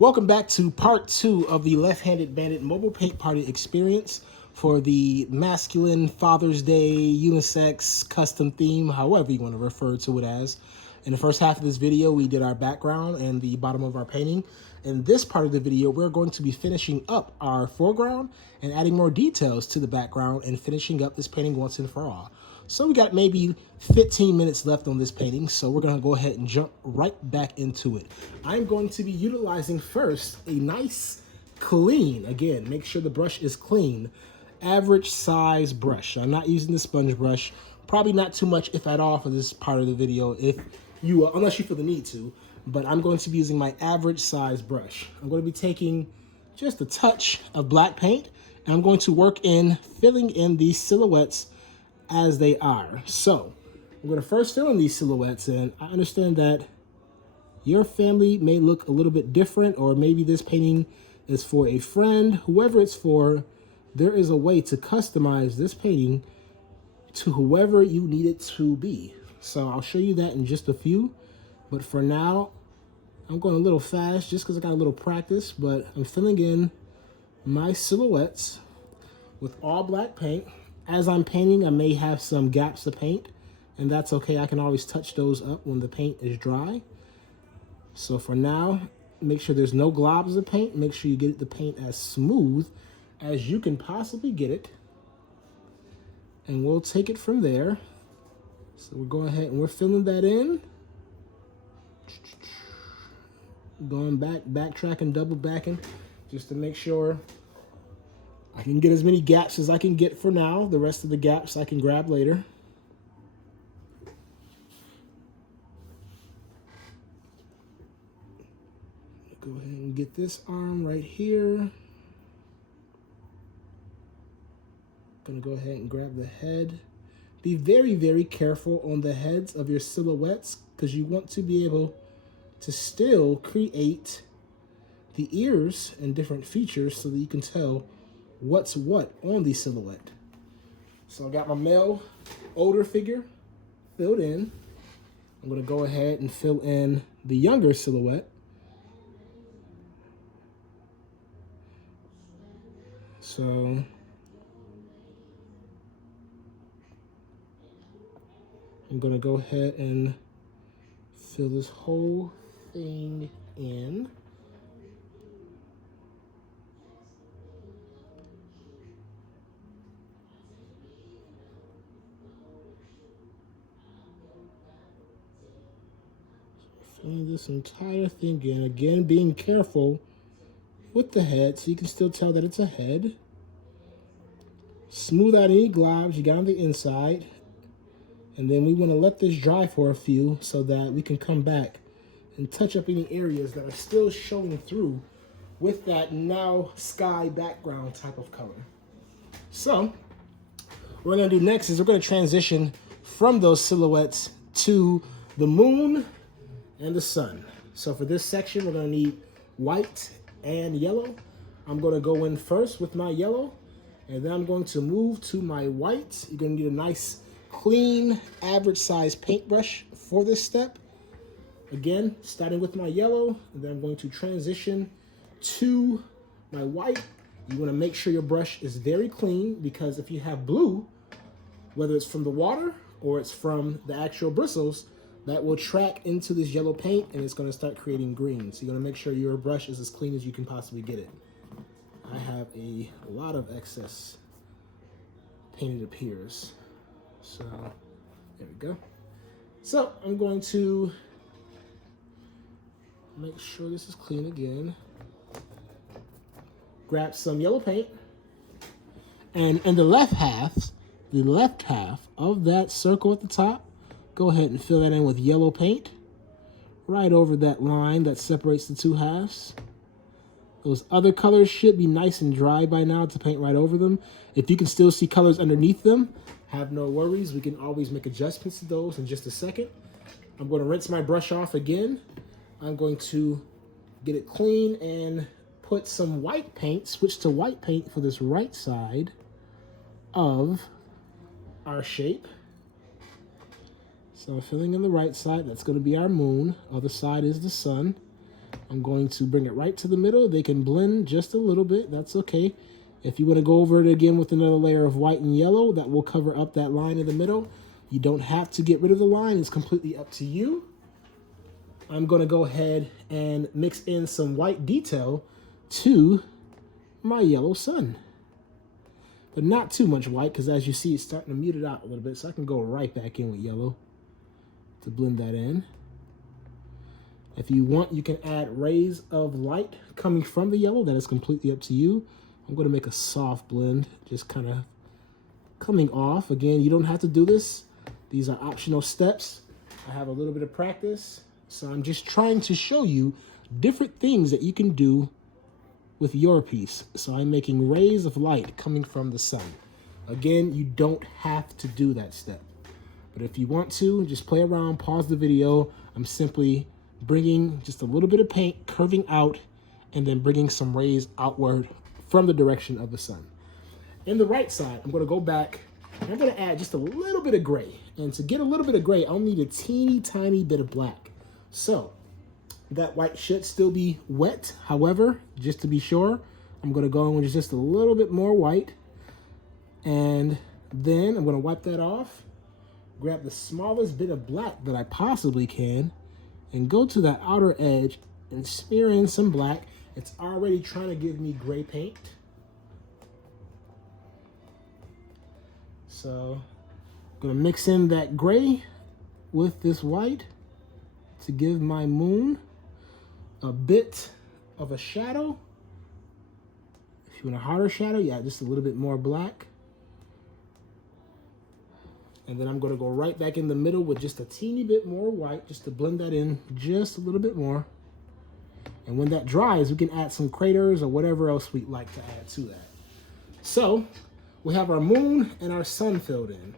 Welcome back to part 2 of the Left-Handed Bandit mobile paint party experience for the masculine Father's Day unisex custom theme, however you want to refer to it as. In the first half of this video, we did our background and the bottom of our painting. In this part of the video, we're going to be finishing up our foreground and adding more details to the background and finishing up this painting once and for all. So we got maybe 15 minutes left on this painting, so we're gonna go ahead and jump right back into it. I'm going to be utilizing first a nice clean, again, make sure the brush is clean, average size brush. I'm not using the sponge brush, probably not too much if at all for this part of the video, unless you feel the need to, but I'm going to be using my average size brush. I'm going to be taking just a touch of black paint, and I'm going to work in filling in these silhouettes as they are. So I'm going to first fill in these silhouettes, and I understand that your family may look a little bit different, or maybe this painting is for a friend. Whoever it's for, there is a way to customize this painting to whoever you need it to be. So I'll show you that in just a few, but for now I'm going a little fast just because I got a little practice, but I'm filling in my silhouettes with all black paint. As I'm painting, I may have some gaps of paint, and that's okay. I can always touch those up when the paint is dry. So for now, make sure there's no globs of paint. Make sure you get the paint as smooth as you can possibly get it. And we'll take it from there. So we'll go ahead and we're filling that in. Going back, backtracking, double backing, just to make sure I can get as many gaps as I can get for now. The rest of the gaps I can grab later. Go ahead and get this arm right here. Gonna go ahead and grab the head. Be very, very careful on the heads of your silhouettes because you want to be able to still create the ears and different features so that you can tell what's what on the silhouette. So I got my male older figure filled in. I'm gonna go ahead and fill in the younger silhouette. So I'm gonna go ahead and fill this whole thing in. Filling this entire thing in. Again, being careful with the head so you can still tell that it's a head. Smooth out any globs you got on the inside. And then we want to let this dry for a few so that we can come back and touch up any areas that are still showing through with that now sky background type of color. So what we're going to do next is we're going to transition from those silhouettes to the moon and the sun. So for this section, we're going to need white and yellow. I'm going to go in first with my yellow, and then I'm going to move to my white. You're going to need a nice clean average size paintbrush for this step. Again, starting with my yellow, and then I'm going to transition to my white. You want to make sure your brush is very clean, because if you have blue, whether it's from the water or it's from the actual bristles, that will track into this yellow paint and it's going to start creating green. So you're going to make sure your brush is as clean as you can possibly get it. I have a lot of excess paint, it appears. So there we go. So I'm going to make sure this is clean again. Grab some yellow paint, and in the left half of that circle at the top, go ahead and fill that in with yellow paint right over that line that separates the two halves. Those other colors should be nice and dry by now to paint right over them. If you can still see colors underneath them, have no worries. We can always make adjustments to those in just a second. I'm going to rinse my brush off again. I'm going to get it clean and put some white paint, switch to white paint for this right side of our shape. So filling in the right side, that's going to be our moon. Other side is the sun. I'm going to bring it right to the middle. They can blend just a little bit. That's okay. If you want to go over it again with another layer of white and yellow, that will cover up that line in the middle. You don't have to get rid of the line. It's completely up to you. I'm going to go ahead and mix in some white detail to my yellow sun. But not too much white, because as you see, it's starting to mute it out a little bit. So I can go right back in with yellow to blend that in. If you want, you can add rays of light coming from the yellow. That is completely up to you. I'm going to make a soft blend, just kind of coming off. Again, you don't have to do this. These are optional steps. I have a little bit of practice, so I'm just trying to show you different things that you can do with your piece. So I'm making rays of light coming from the sun. Again, you don't have to do that step, but if you want to, just play around, pause the video. I'm simply bringing just a little bit of paint, curving out, and then bringing some rays outward from the direction of the sun. In the right side, I'm going to go back and I'm going to add just a little bit of gray. And to get a little bit of gray, I'll need a teeny tiny bit of black. So that white should still be wet. However, just to be sure, I'm going to go in with just a little bit more white. And then I'm going to wipe that off, grab the smallest bit of black that I possibly can, and go to that outer edge and smear in some black. It's already trying to give me gray paint. So I'm gonna mix in that gray with this white to give my moon a bit of a shadow. If you want a harder shadow, yeah, just a little bit more black. And then I'm gonna go right back in the middle with just a teeny bit more white, just to blend that in just a little bit more. And when that dries, we can add some craters or whatever else we'd like to add to that. So we have our moon and our sun filled in.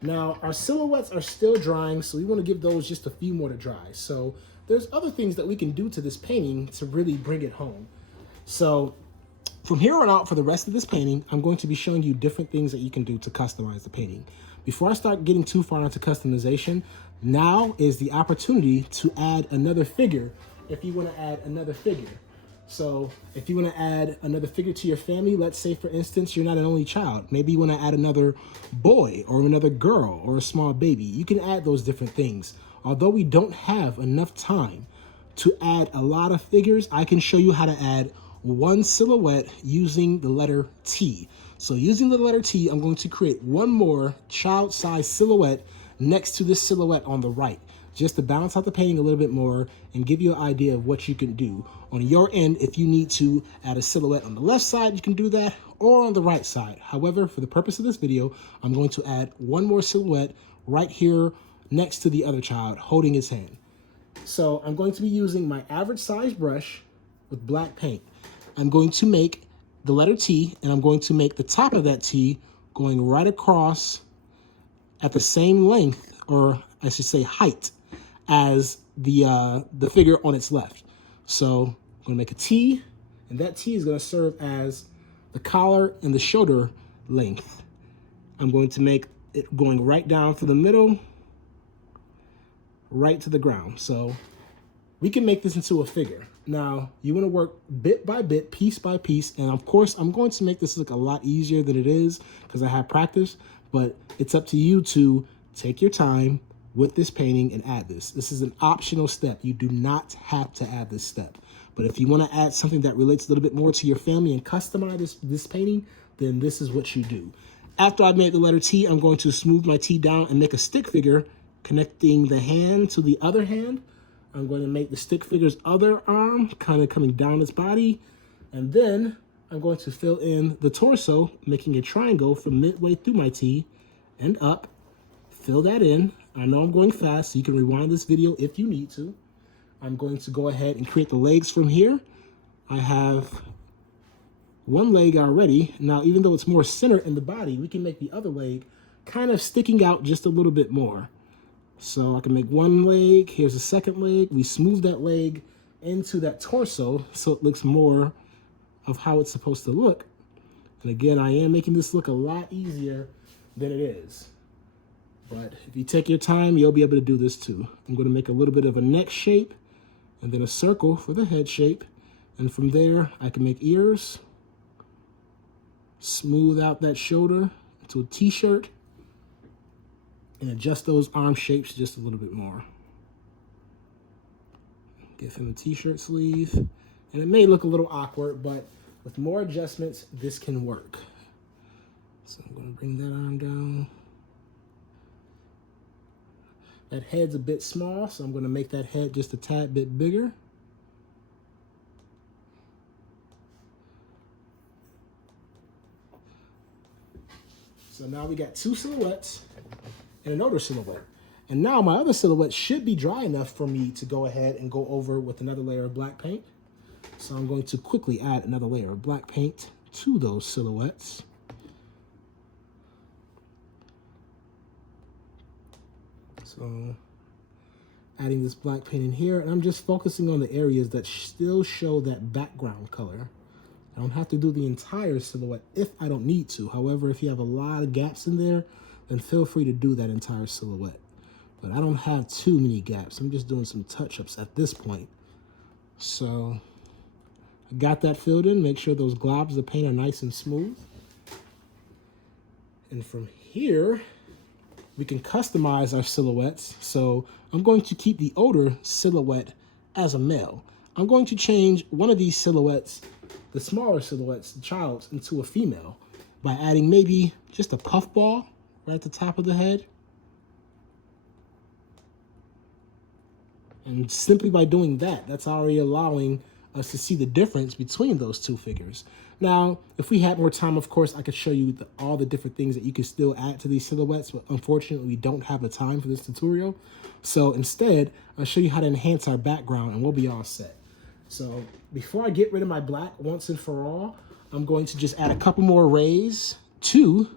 Now our silhouettes are still drying, so we want to give those just a few more to dry. So there's other things that we can do to this painting to really bring it home. So from here on out, for the rest of this painting, I'm going to be showing you different things that you can do to customize the painting. Before I start getting too far into customization, now is the opportunity to add another figure if you want to add another figure. So if you want to add another figure to your family, let's say for instance, you're not an only child. Maybe you want to add another boy or another girl or a small baby. You can add those different things. Although we don't have enough time to add a lot of figures, I can show you how to add one silhouette using the letter T. So using the letter T, I'm going to create one more child-sized silhouette next to this silhouette on the right, just to balance out the painting a little bit more and give you an idea of what you can do. On your end, if you need to add a silhouette on the left side, you can do that, or on the right side. However, for the purpose of this video, I'm going to add one more silhouette right here next to the other child holding his hand. So I'm going to be using my average size brush with black paint. I'm going to make the letter T, and I'm going to make the top of that T going right across at the same length, or I should say height, as the figure on its left. So I'm gonna make a T, and that T is gonna serve as the collar and the shoulder length. I'm going to make it going right down through the middle, right to the ground. So we can make this into a figure. Now, you want to work bit by bit, piece by piece, and of course, I'm going to make this look a lot easier than it is because I have practice, but it's up to you to take your time with this painting and add this. This is an optional step. You do not have to add this step. But if you want to add something that relates a little bit more to your family and customize this painting, then this is what you do. After I've made the letter T, I'm going to smooth my T down and make a stick figure connecting the hand to the other hand. I'm going to make the stick figure's other arm kind of coming down its body. And then I'm going to fill in the torso, making a triangle from midway through my T and up. Fill that in. I know I'm going fast, so you can rewind this video if you need to. I'm going to go ahead and create the legs from here. I have one leg already. Now, even though it's more centered in the body, we can make the other leg kind of sticking out just a little bit more. So I can make one leg, here's the second leg. We smooth that leg into that torso so it looks more of how it's supposed to look. And again, I am making this look a lot easier than it is. But if you take your time, you'll be able to do this too. I'm going to make a little bit of a neck shape, and then a circle for the head shape. And from there, I can make ears, smooth out that shoulder into a t-shirt, and adjust those arm shapes just a little bit more. Give him a t-shirt sleeve. And it may look a little awkward, but with more adjustments, this can work. So I'm going to bring that arm down. That head's a bit small, so I'm going to make that head just a tad bit bigger. So now we got two silhouettes and an outer silhouette. And now my other silhouette should be dry enough for me to go ahead and go over with another layer of black paint. So I'm going to quickly add another layer of black paint to those silhouettes. So adding this black paint in here, and I'm just focusing on the areas that still show that background color. I don't have to do the entire silhouette if I don't need to. However, if you have a lot of gaps in there, then feel free to do that entire silhouette. But I don't have too many gaps. I'm just doing some touch-ups at this point. So I got that filled in. Make sure those globs of paint are nice and smooth. And from here, we can customize our silhouettes. So I'm going to keep the older silhouette as a male. I'm going to change one of these silhouettes, the smaller silhouettes, the child's, into a female by adding maybe just a puffball right at the top of the head. And simply by doing that, that's already allowing us to see the difference between those two figures. Now, if we had more time, of course, I could show you all the different things that you can still add to these silhouettes, but unfortunately, we don't have the time for this tutorial. So instead, I'll show you how to enhance our background and we'll be all set. So before I get rid of my black once and for all, I'm going to just add a couple more rays to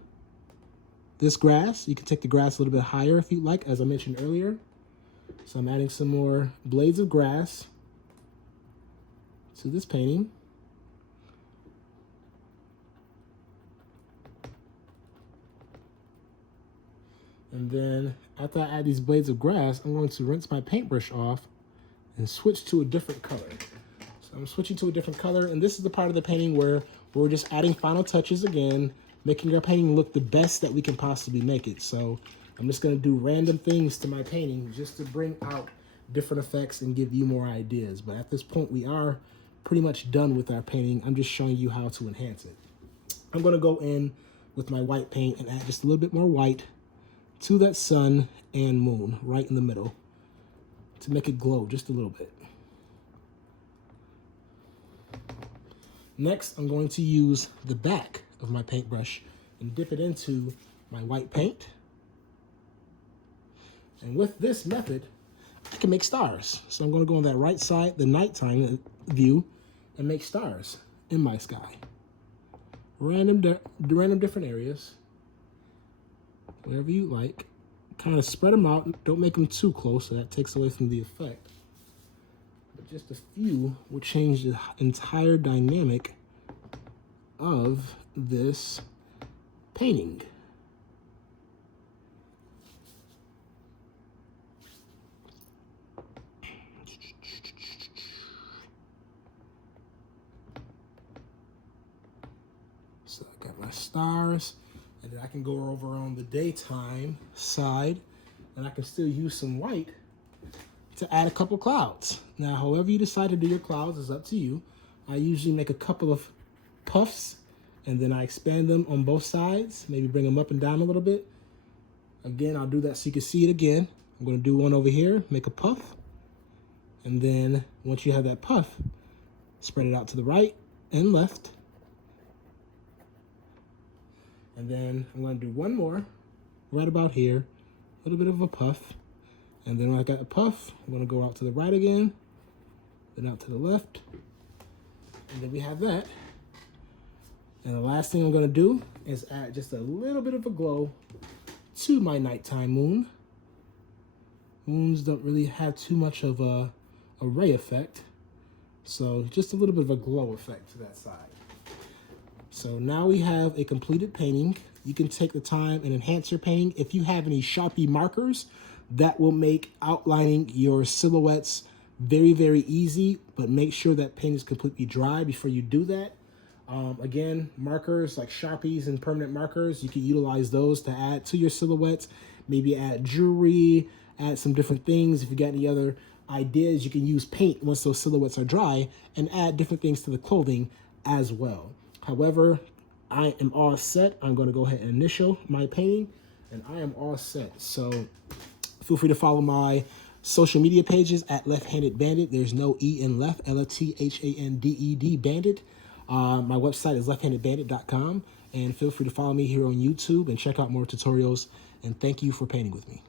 this grass. You can take the grass a little bit higher if you'd like, as I mentioned earlier. So I'm adding some more blades of grass to this painting. And then after I add these blades of grass, I'm going to rinse my paintbrush off and switch to a different color. So I'm switching to a different color, and this is the part of the painting where we're just adding final touches again, making our painting look the best that we can possibly make it. So I'm just gonna do random things to my painting just to bring out different effects and give you more ideas. But at this point, we are pretty much done with our painting. I'm just showing you how to enhance it. I'm gonna go in with my white paint and add just a little bit more white to that sun and moon right in the middle to make it glow just a little bit. Next, I'm going to use the back of my paintbrush and dip it into my white paint. And with this method, I can make stars. So I'm going to go on that right side, the nighttime view, and make stars in my sky. Random different areas, wherever you like. Kind of spread them out. Don't make them too close, so that takes away from the effect. But just a few will change the entire dynamic of this painting. So I got my stars, and then I can go over on the daytime side, and I can still use some white to add a couple clouds. Now, however you decide to do your clouds is up to you. I usually make a couple of puffs, and then I expand them on both sides, maybe bring them up and down a little bit. Again, I'll do that so you can see it again. I'm gonna do one over here, make a puff, and then once you have that puff, spread it out to the right and left. And then I'm gonna do one more right about here, a little bit of a puff. And then when I got the puff, I'm gonna go out to the right again, then out to the left. And then we have that. And the last thing I'm gonna do is add just a little bit of a glow to my nighttime moon. Moons don't really have too much of a ray effect. So just a little bit of a glow effect to that side. So now we have a completed painting. You can take the time and enhance your painting. If you have any Sharpie markers, that will make outlining your silhouettes Very, very easy, but make sure that paint is completely dry before you do that. Again, markers like Sharpies and permanent markers, you can utilize those to add to your silhouettes. Maybe add jewelry, add some different things. If you got any other ideas, you can use paint once those silhouettes are dry and add different things to the clothing as well. However, I am all set. I'm going to go ahead and initial my painting, and I am all set. So feel free to follow my social media pages at Left Handed Bandit. There's no E in left, LFTHANDED Bandit. My website is lefthandedbandit.com, and feel free to follow me here on YouTube and check out more tutorials. And thank you for painting with me.